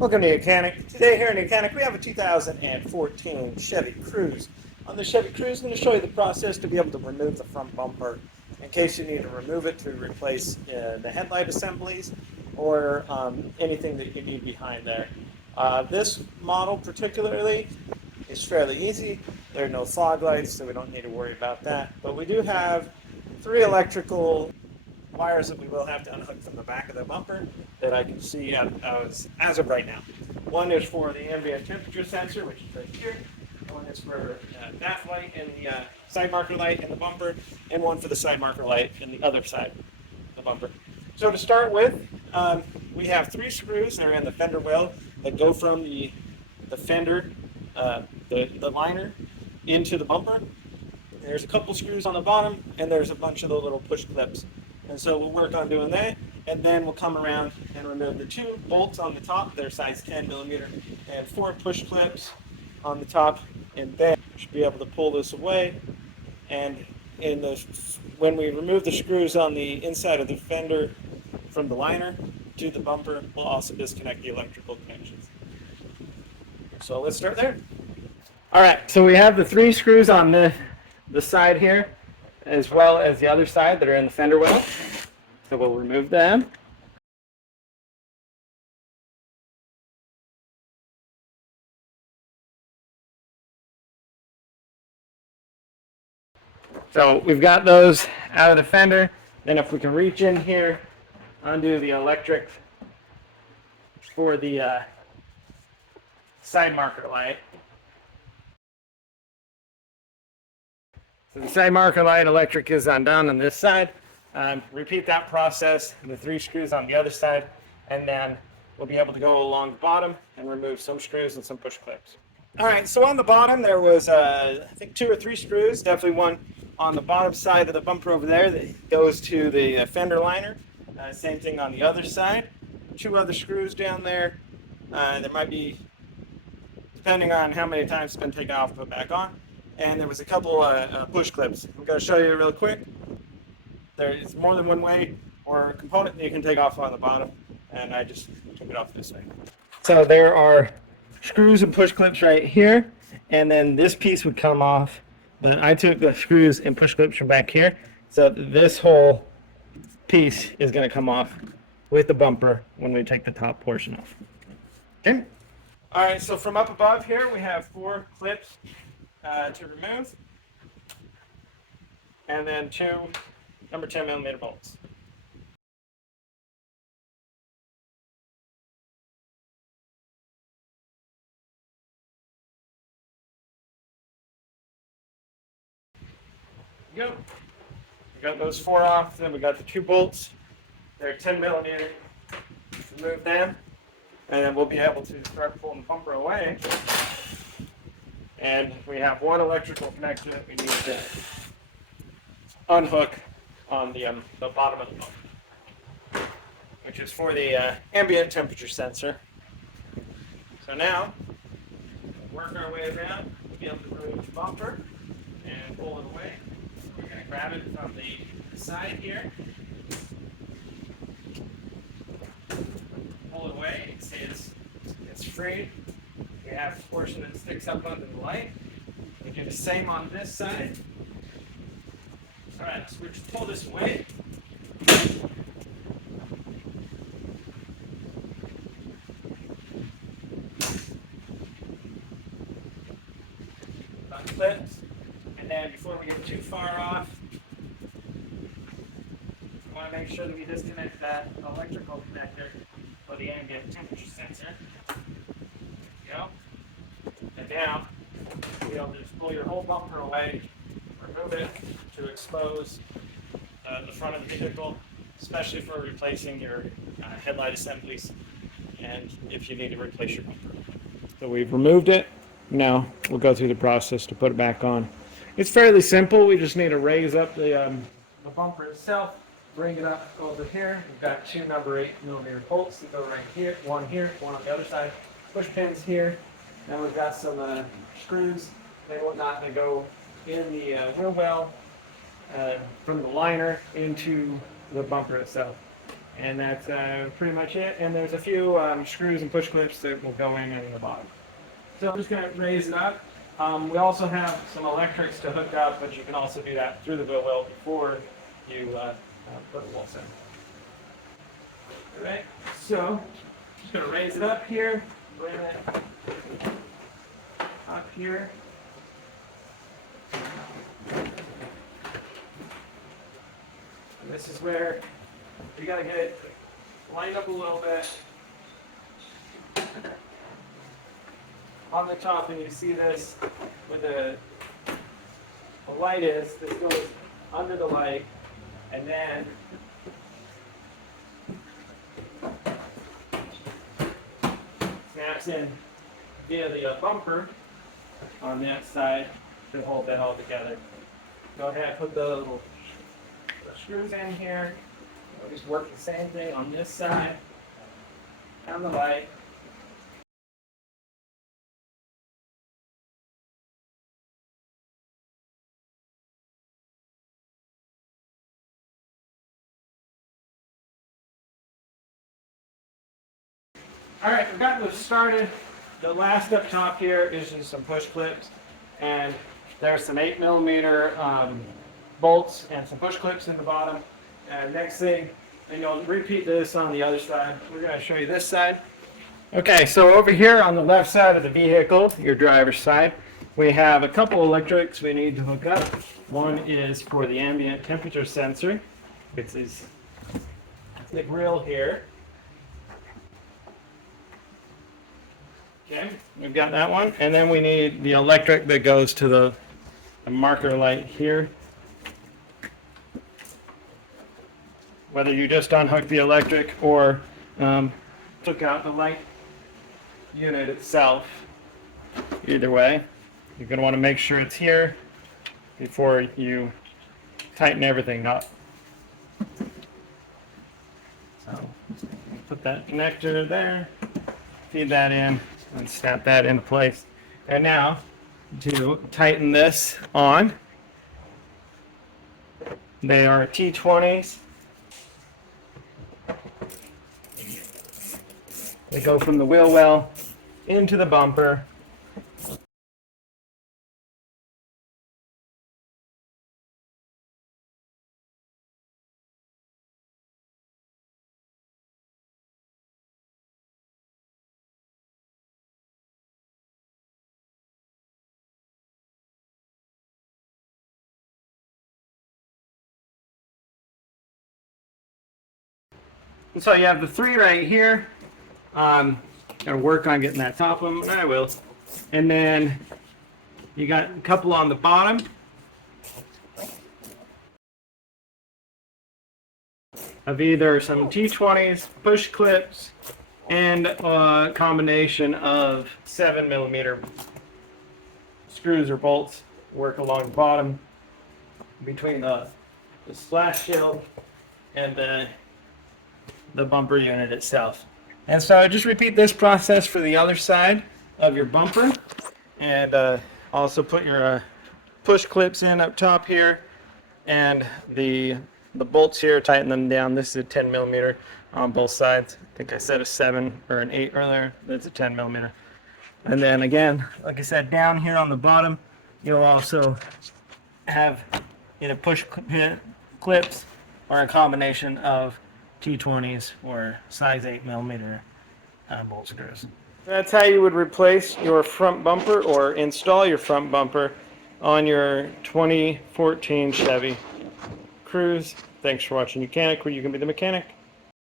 Welcome to YOUCANIC. Today here in YOUCANIC we have a 2014 Chevy Cruze. On the Chevy Cruze I'm going to show you the process to be able to remove the front bumper in case you need to remove it to replace the headlight assemblies or anything that you need behind there. This model particularly is fairly easy. There are no fog lights, so we don't need to worry about that. But we do have 3 electrical wires that we will have to unhook from the back of the bumper that I can see as of right now. One is for the ambient temperature sensor, which is right here. One is for that light and the side marker light in the bumper, and one for the side marker light in the other side of the bumper. So to start with, we have 3 screws that are in the fender well that go from the fender, the liner, into the bumper. There's a couple screws on the bottom, and there's a bunch of the little push clips. And so we'll work on doing that, and then we'll come around and remove the 2 bolts on the top. They're size 10mm, and 4 push clips on the top, and then we should be able to pull this away. And when we remove the screws on the inside of the fender from the liner to the bumper, we'll also disconnect the electrical connections. So let's start there. All right, so we have the 3 screws on the side here, as well as the other side that are in the fender well. So we'll remove them. So we've got those out of the fender. Then if we can reach in here, undo the electric for the side marker light. So the side marker light electric is undone on this side. Repeat that process and the 3 screws on the other side, and then we'll be able to go along the bottom and remove some screws and some push clips. All right, so on the bottom there was I think 2 or 3 screws, definitely one on the bottom side of the bumper over there that goes to the fender liner. Same thing on the other side. 2 other screws down there. There might be, depending on how many times it's been taken off, put back on. And there was a couple push clips. I'm going to show you real quick. There is more than one way or component that you can take off on the bottom, and I just took it off this way. So there are screws and push clips right here, and then this piece would come off, but I took the screws and push clips from back here, so this whole piece is going to come off with the bumper when we take the top portion off. Okay. All right, so from up above here we have 4 clips to remove, and then 2 number 10mm bolts. There you go. We got those 4 off, then we got the 2 bolts. They're 10mm. Remove them, and then we'll be able to start pulling the bumper away. And we have 1 electrical connector that we need to unhook on the bottom of the bumper, which is for the ambient temperature sensor. So now, we'll work our way around. We'll be able to remove the bumper and pull it away. We're going to grab it from the side here. Pull it away. You can see it's free. We have a portion that sticks up under the light. We do the same on this side. All right, so we just pull this away. Unclips. And then before we get too far off, we want to make sure that we disconnect that electrical connector for the ambient temperature sensor. There you go. And now, you'll be able to just pull your whole bumper away, remove it to expose the front of the vehicle, especially for replacing your headlight assemblies and if you need to replace your bumper. So we've removed it. Now we'll go through the process to put it back on. It's fairly simple. We just need to raise up the bumper itself, bring it up over here. We've got 2 number 8mm bolts that go right here, 1 here, 1 on the other side. Push pins here. Now we've got some screws and whatnot that go in the wheel well from the liner into the bumper itself. And that's pretty much it. And there's a few screws and push clips that will go in the bottom. So I'm just going to raise it up. We also have some electrics to hook up, but you can also do that through the wheel well before you put the bolts in. All right, so just going to raise it up here, bring it up here. And this is where you got to get it lined up a little bit. On the top, and you see this where the light is, this goes under the light, and then snaps in via the bumper on that side to hold that all together. Go ahead, put the little screws in here. We'll just work the same thing on this side, on the light. All right, we've got this started. The last up top here is just some push clips, and there's some 8mm bolts and some push clips in the bottom. And next thing, and you'll repeat this on the other side. We're going to show you this side. Okay, so over here on the left side of the vehicle, your driver's side, we have a couple electrics we need to hook up. One is for the ambient temperature sensor. It's this grill here. Okay, we've got that one, and then we need the electric that goes to the marker light here. Whether you just unhook the electric or took out the light unit itself, either way, you're going to want to make sure it's here before you tighten everything up. So put that connector there, feed that in, and snap that into place. And now, to tighten this on, they are T20s. They go from the wheel well into the bumper. And so you have the three right here. Gotta work on getting that top one, and I will. And then you got a couple on the bottom. Of either some T20s, push clips, and a combination of 7mm screws or bolts work along the bottom between the splash shield and the bumper unit itself. And so just repeat this process for the other side of your bumper, and also put your push clips in up top here, and the bolts here, tighten them down. This is a 10mm on both sides. I think I said a 7 or an 8 earlier. That's a 10mm. And then again, like I said, down here on the bottom, you'll also have either push clips or a combination of T20s or size 8mm bolt screws. That's how you would replace your front bumper or install your front bumper on your 2014 Chevy Cruze. Thanks for watching YOUCANIC, where you can be the mechanic.